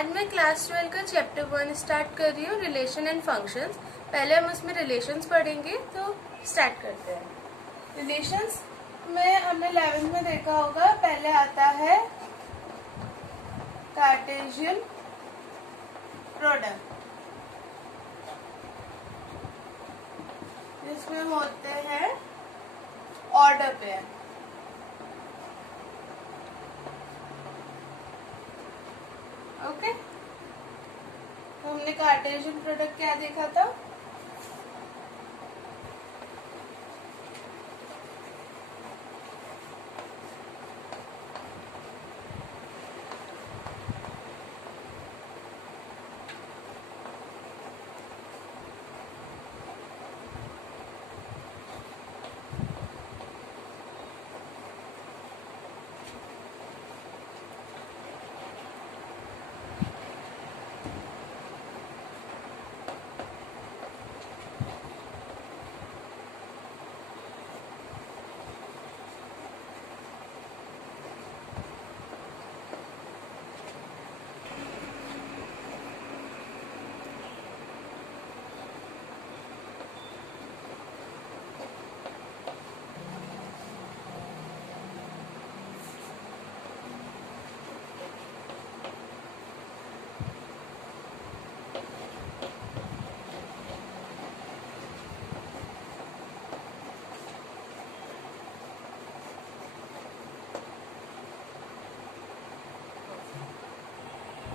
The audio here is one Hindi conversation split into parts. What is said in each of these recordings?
आज मैं क्लास 12 का चैप्टर 1 स्टार्ट कर रही हूँ, रिलेशन एंड फंक्शंस। पहले हम उसमें रिलेशंस पढ़ेंगे, तो स्टार्ट करते हैं। रिलेशंस में हमने 11th में देखा होगा, पहले आता है कार्टेशियन प्रोडक्ट, जिसमें होते हैं ऑर्डर पेयर। ओके, तो हमने कार्टेशियन प्रोडक्ट क्या देखा था?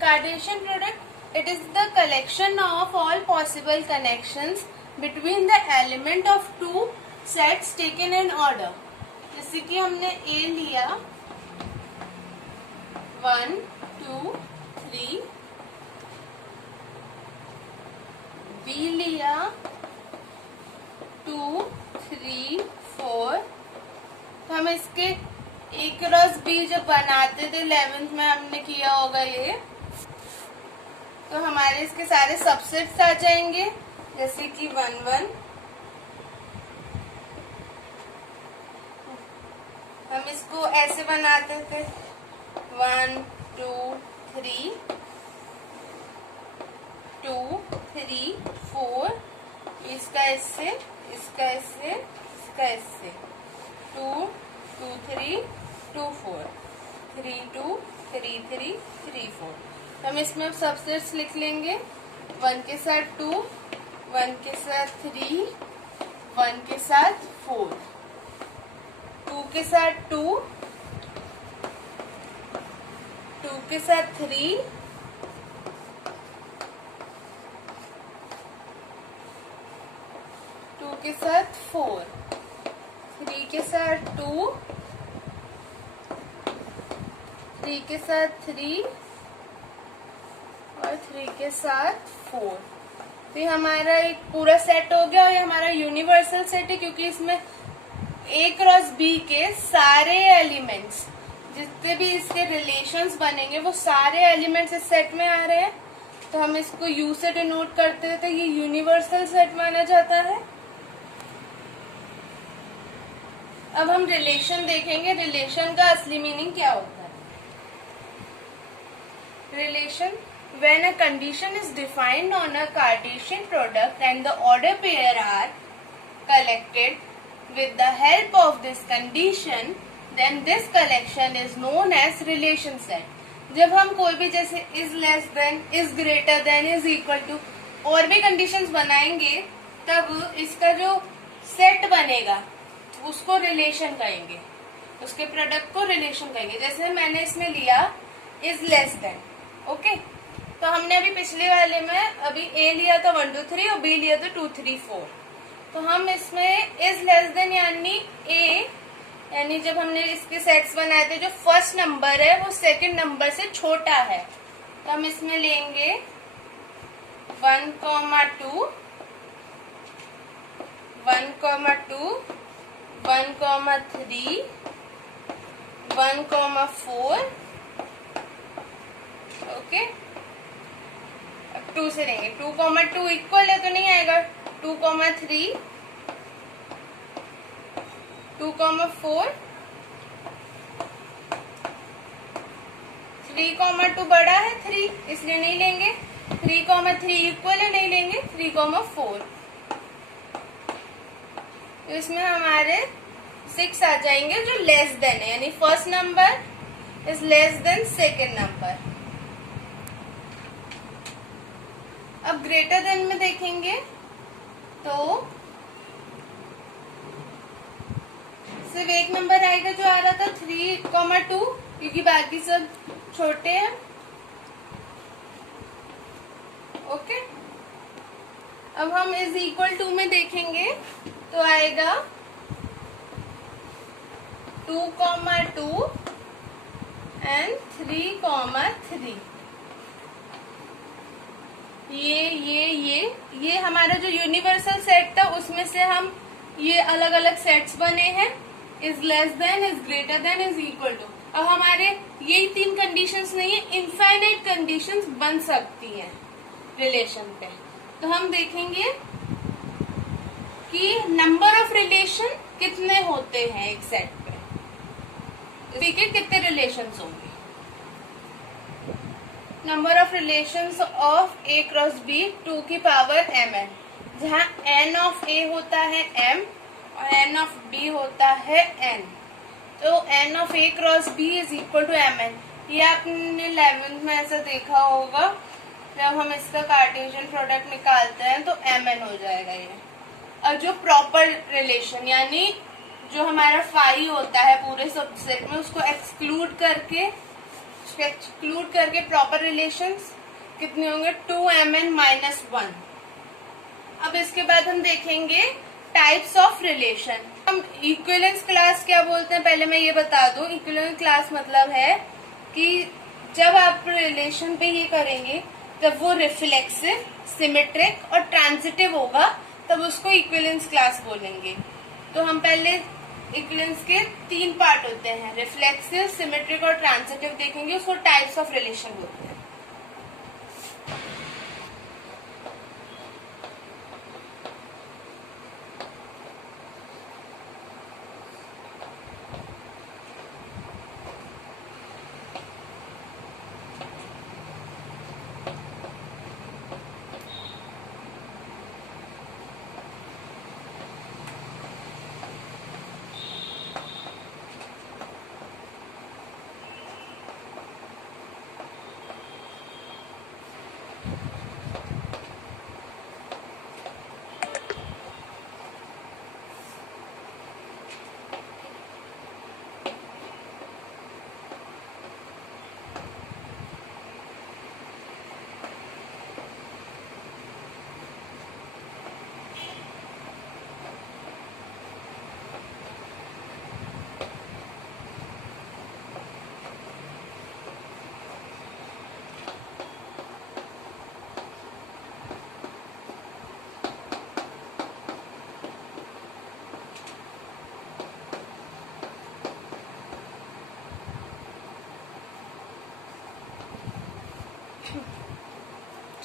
Cartesian product, it is the collection of all possible connections between the element of two sets taken in order. जैसे कि हमने A लिया 1 2 3, B लिया 2 3 4। तो हम इसके A क्रॉस B जब बनाते थे 11th में हमने किया होगा ये, तो हमारे इसके सारे सबसेट्स आ जाएंगे, जैसे कि 1 1। हम इसको ऐसे बनाते थे 1 2 3 2 3 4, इसका इससे, इसका इससे, इसका इससे 2 2 3 2 4 3 2 3 3 3 4। हम इसमें अब सबसेट्स लिख लेंगे। 1 के साथ 2, 1 के साथ 3, 1 के साथ 4, 2 के साथ 2, 2 के साथ 3, 2 के साथ 4, 3 के साथ 2, 3 के साथ 3 और 3 के साथ 4। तो ये हमारा एक पूरा सेट हो गया, और ये हमारा यूनिवर्सल सेट है, क्योंकि इसमें A क्रॉस B के सारे एलिमेंट्स, जितने भी इसके रिलेशंस बनेंगे, वो सारे एलिमेंट्स इस सेट में आ रहे हैं। तो हम इसको U से डिनोट करते हैं, तो ये यूनिवर्सल सेट माना जाता है। अब हम रिलेशन देखेंगे, रिलेशन का असली मीनिंग क्या होता है। Relation, when a condition is defined on a Cartesian product and the order pair are collected with the help of this condition, then this collection is known as relation set. जब हम कोई भी जैसे is less than, is greater than, is equal to और भी conditions बनाएंगे, तब इसका जो सेट बनेगा उसको रिलेशन कहेंगे, उसके प्रोडक्ट को रिलेशन कहेंगे। जैसे मैंने इसमें लिया is less than, ओके, तो हमने अभी पिछले वाले में अभी A लिया था 1 2 3 और B लिया था 2 3 4। तो हम इसमें इज लेस देन यानी A, यानी जब हमने इसके सेट्स बनाए थे, जो फर्स्ट नंबर है वो सेकंड नंबर से छोटा है, तो हम इसमें लेंगे 1 2 1 2 1 3 1 4, ओके। 2 से लेंगे 2 2 इक्वल है तो नहीं आएगा, 2 3 2 4 3, 2 बड़ा है 3, इसलिए नहीं लेंगे। 3, 3 इक्वल है, नहीं लेंगे। 3, 4 तो इसमें हमारे 6 आ जाएंगे जो लेस देन है, यानी first number is less then second number. अब ग्रेटर देन में देखेंगे तो सिर्फ एक नंबर आएगा जो आ रहा था 3, 2, क्योंकि बाकी सब छोटे हैं। ओके, अब हम इज इक्वल टू में देखेंगे तो आएगा 2, 2 एंड 3, 3। ये हमारा जो यूनिवर्सल सेट था उसमें से हम ये अलग अलग सेट्स बने हैं, is less than, is greater than, is equal to. अब हमारे यही 3 कंडीशंस नहीं है, इनफाइनाइट कंडीशंस बन सकती हैं रिलेशन पे। तो हम देखेंगे कि नंबर ऑफ रिलेशन कितने होते हैं एक सेट पे, ठीक है, कितने रिलेशंस होंगे। Number of relations of A cross B 2 की पावर mn, जहाँ n ऑफ A होता है m और n ऑफ B होता है n, तो n of A cross B is equal to mn। ये आपने 11th में ऐसा देखा होगा, जब हम इसका कार्टेशियन प्रोडक्ट निकालते हैं तो mn हो जाएगा ये। और जो प्रॉपर रिलेशन यानी जो हमारा फाई होता है पूरे सबसेट में, उसको एक्सक्लूड करके प्रॉपर रिलेशंस कितने होंगे 2mn-1। अब इसके बाद हम देखेंगे टाइप्स ऑफ रिलेशन। हम इक्विवेलेंस क्लास क्या बोलते हैं पहले मैं ये बता दूं। इक्विवेलेंस क्लास मतलब है कि जब आप रिलेशन पे ये करेंगे, जब वो रिफ्लेक्सिव, सिमेट्रिक और ट्रांजिटिव होगा तब उसको इक्विवेलेंस क्लास बोलेंगे। तो हम पहले इक्विवेलेंस के 3 पार्ट होते हैं, रिफ्लेक्सिव, सिमेट्रिक और ट्रांजिटिव देखेंगे, उसको टाइप्स ऑफ रिलेशन बोलते हैं।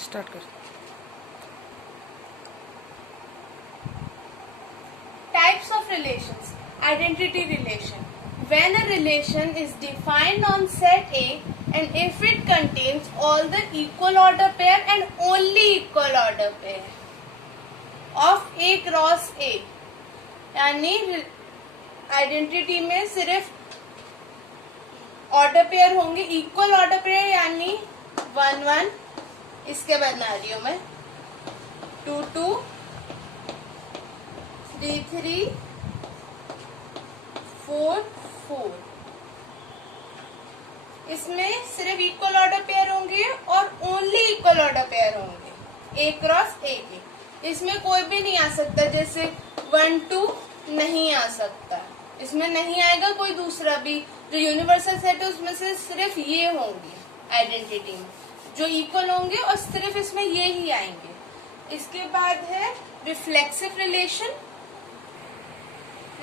स्टार्ट कर। Types of relations. Identity relation. When a relation is defined on set A and if it contains all the equal order pair and only equal order pair of A cross A, यानी आइडेंटिटी में सिर्फ ऑर्डर पेयर होंगे, इक्वल ऑर्डर पेयर यानी 1, 1, इसके बना रही हूं मैं 2, 2, 3, 3, 4, 4। इसमें सिर्फ इक्वल ऑर्डर पेयर होंगे और ओनली इक्वल ऑर्डर पेयर होंगे A क्रॉस A के। इसमें कोई भी नहीं आ सकता, जैसे 1, 2 नहीं आ सकता, इसमें नहीं आएगा कोई दूसरा भी। जो यूनिवर्सल सेट है उसमें से सिर्फ ये होंगे आइडेंटिटी में जो इक्वल होंगे और सिर्फ इसमें ये ही आएंगे। इसके बाद है reflexive relation.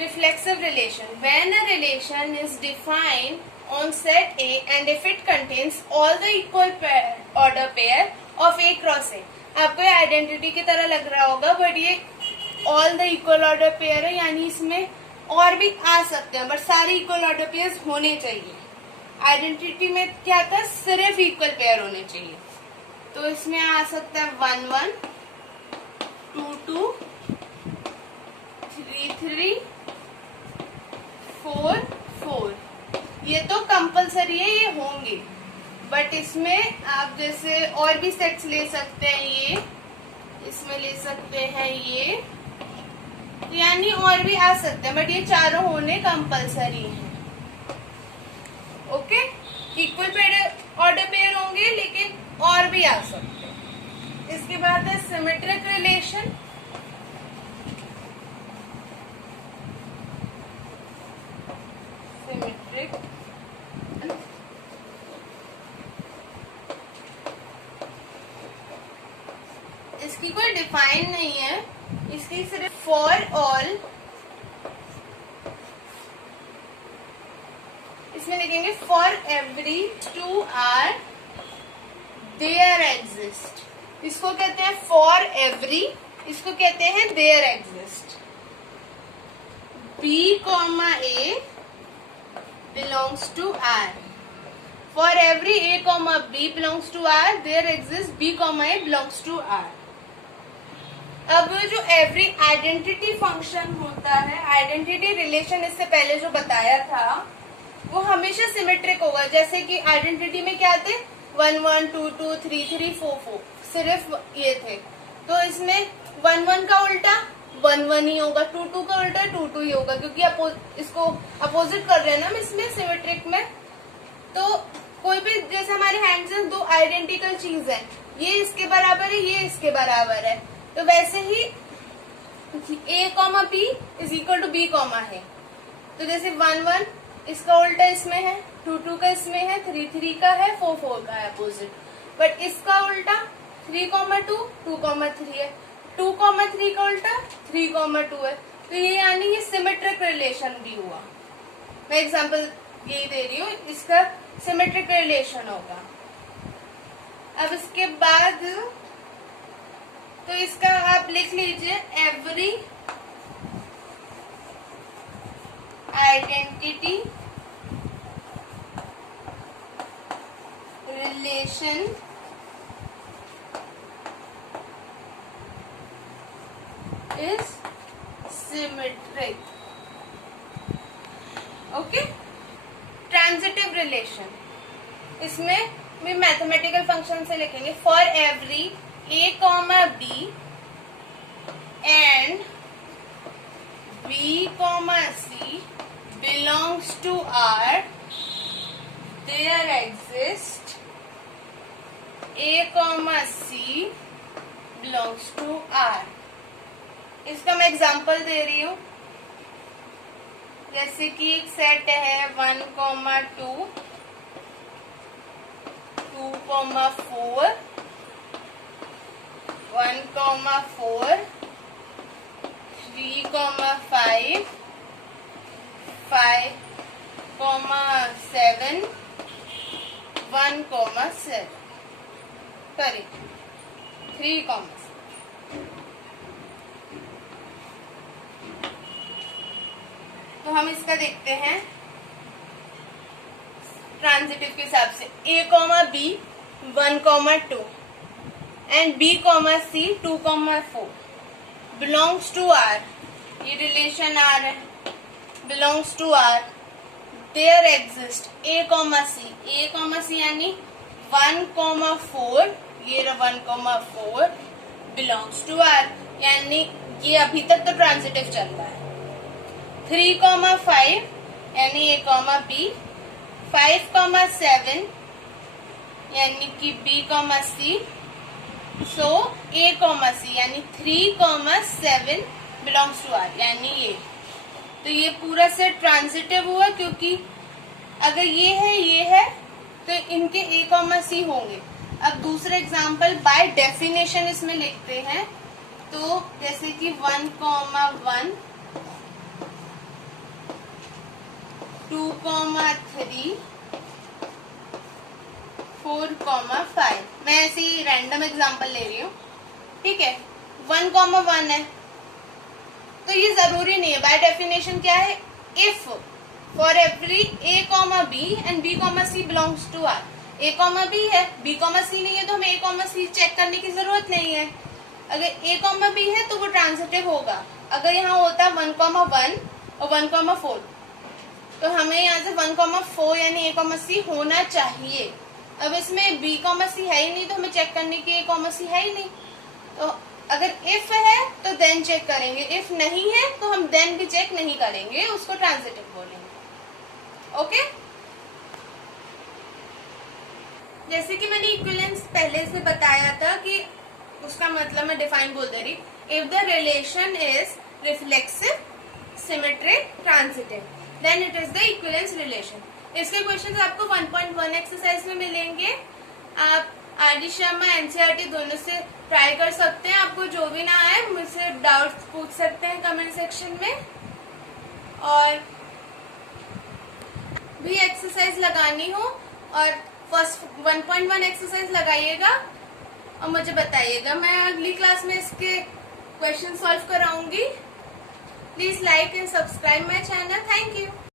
Reflexive relation. When a relation is defined on set A and if it contains all the equal order pair of A cross A. आपको ये आइडेंटिटी की तरह लग रहा होगा, बट ये all the equal order pair है, यानी इसमें और भी आ सकते हैं, बट सारे equal order pairs होने चाहिए। आइडेंटिटी में क्या था, सिर्फ इक्वल पेयर होने चाहिए। तो इसमें आ सकता है 1 1, 2 2, 3 3, 4 4। ये तो कंपलसरी है, ये होंगे, बट इसमें आप जैसे और भी सेट्स ले सकते हैं, ये इसमें ले सकते हैं, ये यानी और भी आ सकते हैं, बट ये चारों होने कंपलसरी हैं। Okay, equal pair order pair होंगे, लेकिन और भी आ सकते हैं। इसके बाद है सिमेट्रिक रिलेशन। सिमेट्रिक इसकी कोई डिफाइन नहीं है, इसकी सिर्फ फॉर ऑल इसमें लिखेंगे for every 2 R there exist. इसको कहते हैं फॉर एवरी, इसको कहते हैं there exist. B comma A belongs to R. For every A comma B belongs to R there exist B comma A belongs to R. अब जो एवरी आइडेंटिटी फंक्शन होता है, आइडेंटिटी रिलेशन इससे पहले जो बताया था वो हमेशा सिमेट्रिक होगा। जैसे कि आइडेंटिटी में क्या थे, 1 1 2 2 3 3 4 4, सिर्फ ये थे। तो इसमें 1 1 का उल्टा 1 1 ही होगा, 2 2 का उल्टा 2 2 ही होगा, क्योंकि इसको अपोजिट कर रहे हैं ना हम इसमें सिमेट्रिक में। तो कोई भी जैसे हमारे हैंड्स में दो आइडेंटिकल चीज है, ये इसके बराबर है, ये इसके बराबर है, तो वैसे ही a comma B is equal to B comma है। तो जैसे 1 1 इसका उल्टा इसमें है, 2 2 का इसमें है, 3 3 का है, 4 4 का है अपोजिट। बट इसका उल्टा 3 2 2 3 है, 2 3 का उल्टा 3 2 है। तो ये यानी ये सिमेट्रिक रिलेशन भी हुआ। मैं एग्जांपल यही दे रही हूँ, इसका सिमेट्रिक रिलेशन होगा। अब इसके बाद तो इसका आप लिख लीजिए, every identity relation is symmetric. Okay, transitive relation, इसमें भी मैथमेटिकल फंक्शन से लिखेंगे for every a comma b and b comma c belongs to R, there exist a comma c belongs to R। इसका मैं एग्जांपल दे रही हूँ, जैसे कि एक सेट है 1 2 2 4 1 4 3 5 5 7 1 7 सॉरी 3 तो हम इसका देखते हैं ट्रांजिटिव के हिसाब से, a comma B 1 2 and b comma c 2 4 belongs to R, ये रिलेशन R है, belongs to R, there exist a comma c यानी 1 4, ये 1 4 belongs to R, यानी ये अभी तक तो ट्रांजिटिव चल रहा है। 3 5 यानी a कॉमा b, 5 7 यानी कि b comma c, so a comma c यानी 3 7 बिलोंग्स टू R, यानी ये। तो ये पूरा सेट ट्रांजिटिव हुआ, क्योंकि अगर ये है तो इनके a कॉमा c होंगे। अब दूसरा एग्जांपल बाय डेफिनेशन इसमें लिखते हैं, तो जैसे कि 1 1 2 3 4 5, मैं ऐसे ही रैंडम एग्जांपल ले रही हूँ, ठीक है। 1 1 है, तो ये जरूरी नहीं है, बाय डेफिनेशन क्या है, if for every a comma b and b comma c belongs to R। a comma b है, b कॉमा c नहीं है, तो हमें a कॉमा c चेक करने की जरूरत नहीं है। अगर a कॉमा b है तो वो ट्रांजिटिव होगा। अगर यहाँ होता 1,1 और 1,4 तो हमें यहाँ से 1,4 यानी a,c होना चाहिए। अब इसमें b,c है ही नहीं तो हमें चेक करने की a,c है ही नहीं। तो अगर if है तो then चेक करेंगे, if नहीं है तो हम then भी चेक नहीं करेंगे, उसको ट्रांजिटिव बोलेंगे। ओके, जैसे कि मैंने इक्विवेलेंस पहले से बताया था कि उसका मतलब मैं डिफाइन बोल दे रही, if the relation is reflexive, symmetric, transitive, then it is the equivalence relation. इसके क्वेश्चंस आपको 1.1 एक्सरसाइज में मिलेंगे। आप आदि शर्मा एनसीईआरटी दोनों से ट्राई कर सकते हैं। आपको जो भी ना आए मुझसे डाउट्स पूछ सकते हैं कमेंट सेक्शन में, और भी एक्सरसाइज लगानी हो और फर्स्ट 1.1 एक्सरसाइज लगाइएगा और मुझे बताइएगा। मैं अगली क्लास में इसके क्वेश्चन सॉल्व कराऊंगी। Please like and subscribe my channel. Thank you.